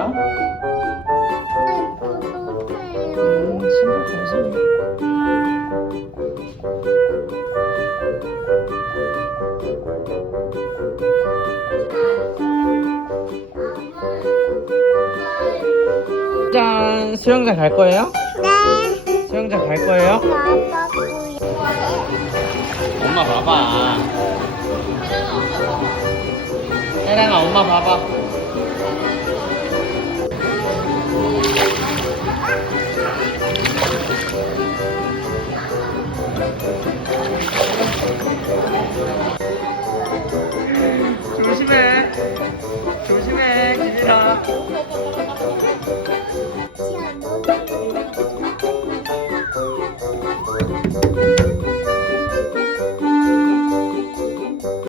거야? 음, 신발 조심해. 짠! 수영장 갈 거예요? 네. 수영장 갈 거예요? 엄마 봐봐. 혜랑아 엄마 봐봐. 조심해. 조심해, 기진아. 시안